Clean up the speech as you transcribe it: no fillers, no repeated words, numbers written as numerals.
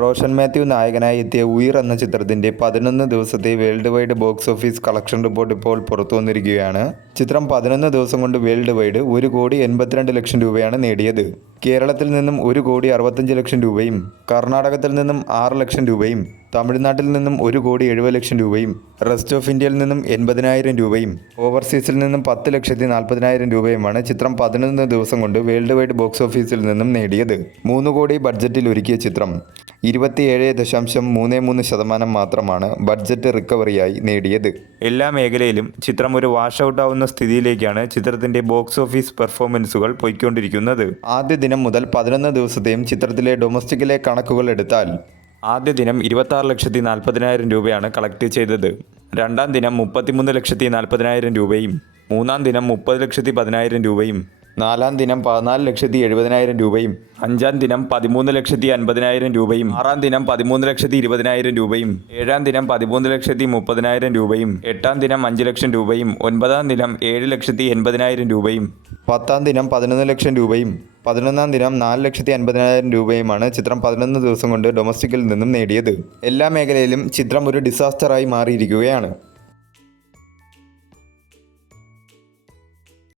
റോഷൻ മാത്യു നായകനായി എത്തിയ ഉയിർ എന്ന ചിത്രത്തിന്റെ 11 ദിവസത്തെ world wide box office collection report ഇപ്പോൾ പുറത്തു വന്നിരിക്കുകയാണ്. ചിത്രം 11 ദിവസം കൊണ്ട് വേൾഡ് വൈഡ് 1,82,00,000 രൂപയാണ് നേടിയത്. കേരളത്തിൽ നിന്നും 1,65,00,000 രൂപയും, കർണാടകത്തിൽ നിന്നും 6 ലക്ഷം രൂപയും, തമിഴ്നാട്ടിൽ നിന്നും 1,70,00,000 രൂപയും, റെസ്റ്റ് ഓഫ് ഇന്ത്യയിൽ നിന്നും 80,000 രൂപയും, ഓവർസീസിൽ നിന്നും 10,40,000 രൂപയുമാണ് ചിത്രം 11 ദിവസം കൊണ്ട് വേൾഡ് വൈഡ് ബോക്സ് ഓഫീസിൽ നിന്നും നേടിയത്. 3 കോടി ബഡ്ജറ്റിൽ ഒരുക്കിയ ചിത്രം 27.33% മാത്രമാണ് ബഡ്ജറ്റ് റിക്കവറിയായി നേടിയത്. എല്ലാ മേഖലയിലും ചിത്രം ഒരു വാഷ് ഔട്ട് ആവുന്ന സ്ഥിതിയിലേക്കാണ് ചിത്രത്തിന്റെ ബോക്സ് ഓഫീസ് പെർഫോമൻസുകൾ പോയിക്കൊണ്ടിരിക്കുന്നത്. ആദ്യ ദിനം മുതൽ 11 ദിവസത്തെയും ചിത്രത്തിലെ ഡൊമസ്റ്റിക്കിലെ കണക്കുകൾ എടുത്താൽ ആദ്യ ദിനം 26,40,000 രൂപയാണ് കളക്ട് ചെയ്തത്. രണ്ടാം ദിനം 33,40,000 രൂപയും, മൂന്നാം ദിനം 30,10,000 രൂപയും, നാലാം ദിനം 14,70,000 രൂപയും, അഞ്ചാം ദിനം 13,50,000 രൂപയും, ആറാം ദിനം 13,20,000 രൂപയും, ഏഴാം ദിനം 13,30,000 രൂപയും, എട്ടാം ദിനം 5 ലക്ഷം രൂപയും, ഒൻപതാം ദിനം 7,80,000 രൂപയും, പത്താം ദിനം 11 ലക്ഷം രൂപയും, 11ാം ദിനം 4,50,000 രൂപയുമാണ് ചിത്രം 11 ദിവസം കൊണ്ട് ഡൊമസ്റ്റിക്കിൽ നിന്നും നേടിയത്. എല്ലാ മേഖലയിലും ചിത്രം ഒരു ഡിസാസ്റ്ററായി മാറിയിരിക്കുകയാണ്.